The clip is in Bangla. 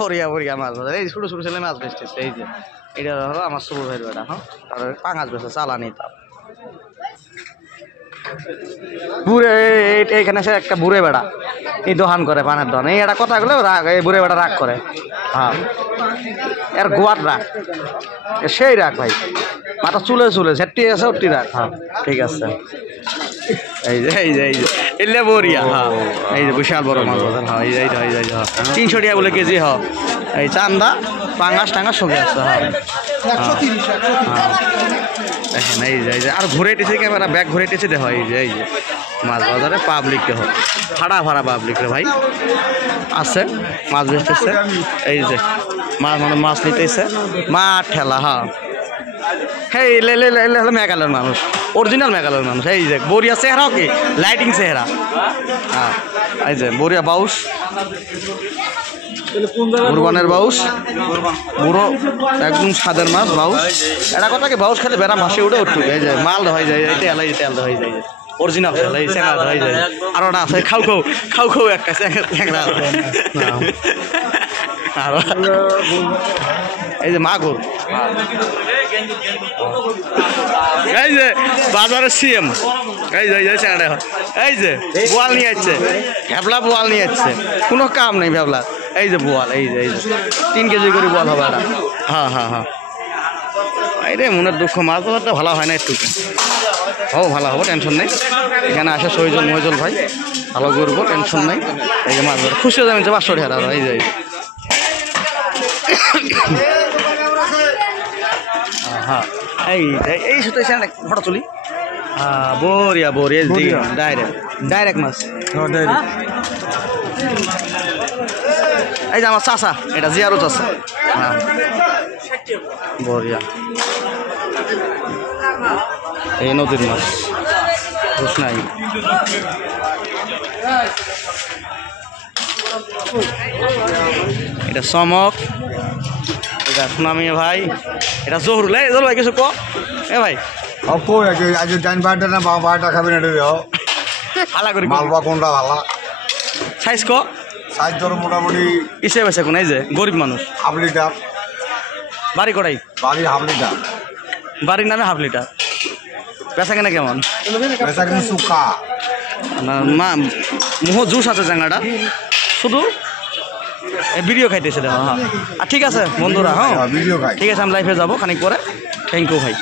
বরিয়া বরিয়া মাছ বাজার এই ছোট ছোট ছেলে মাছ বেচতেছে এই যে এটা হলো আমার সবুজ ভাইয়ের বেটা হ্যাঁ আর পাঙাশ বেচে চালানি তাও বুড়ে এইখানে সে একটা বুড়ে বেড়া এই দোকান করে পানের দোকান এই একটা কথা গুলো রাগ এই বুড়ে বেড়া রাগ করে হ্যাঁ এর গোয়ার রাগ সেই রাগ ভাই মাথা চুলে চুলে ঝেট্টি আছে ওটি রাগ হ্যাঁ ঠিক আছে এই যে এলে বরিয়া হ্যাঁ এই যে বিশাল বড় মাছ বাজার হ্যাঁ এই 300 টাকা বলে কেজি হ এই চান্দা পাঙ্গাস টাঙ্গাস সবই আছে হ্যাঁ দেখেন এই যে আর ঘুরে টেছে ক্যামেরা ব্যাগ ঘুরে টেছে দেখো এই যে মাছ বাজারে পাবলিক দেখো ভাড়া পাবলিক রে ভাই আছে মাছ বেচতেছে এই যে মাছ নিতেছে মাঠ ঠেলা হ্যাঁ এই হলো মেঘালয়ের মানুষ অরিজিনাল মেঘালয়ের মানুষ এই যে বরিয়া চেহারাও কি লাইটিং চেহারা হ্যাঁ এই যে বরিয়া বাউস কুরবানের বাউস বুড়ো একদম সাদের মাছ বাউস এটা কথা কি বাউস খেলে বেড়া মাসে উঠে উঠুক এই যে মাল হয়ে যায় তেল হয়ে যায় অরিজিনাল তেল এই চ্যাংড়া হয়ে যায় আর ওটা আছে খাও একটা চ্যাংড়া আর এই যে মাগুর এই যে বাজারের সিএম এই যে চ্যাংড়া এই যে বোয়াল নিয়ে যাচ্ছে ভ্যাবলা বোয়াল নিয়ে যাচ্ছে কোনো কাম নেই ভ্যাবলা এই যে বোয়াল এই যে 3 কেজি করে বোয়াল হবে এটা হ্যাঁ এই রে মনের দুঃখ মাছ ধরতে ভালো হয় না একটু ভালো হবো টেনশন নেই এখানে আসে মহিজল ভাই ভালো করবো টেনশন নেই এই যে মাছ ধরে খুশি হয়ে যাবেন 500 টাকা এই যে হ্যাঁ এই শুধু ফটো তুলি বরিয়া ডাইরেক্ট মাছ এই যে আমার চাষা এটা জিয়ারও চাষা হ্যাঁ বরিয়া এই নদীর মাছ বুঝ নাই এটা চমক এটা সুনামি ভাই এটা জহুরুল ভাই কিছু ক এ ভাই আজ ডাইন বারটা না বাম বারটা খাবেন এটা দেও ভালো করে মালবা কোনটা ভালো সাইজ ক সাইজ ধরো মোটামুটি ইসে বেছে কোন এই যে গরিব মানুষ হাফ লিটার বাড়ি কটাই বাড়ি হাফ লিটার বাড়ির নামে হাফ লিটার পেশা কেনা কেমন পেশা কিন্তু সুকা মুহ জুস আছে জায়গাটা শুধু ভিডিও খাইতেছে দেখো হ্যাঁ আর ঠিক আছে বন্ধুরা হ্যাঁ ভিডিও খাই ঠিক আছে আমি লাইফে যাবো খানিক পরে থ্যাংক ইউ ভাই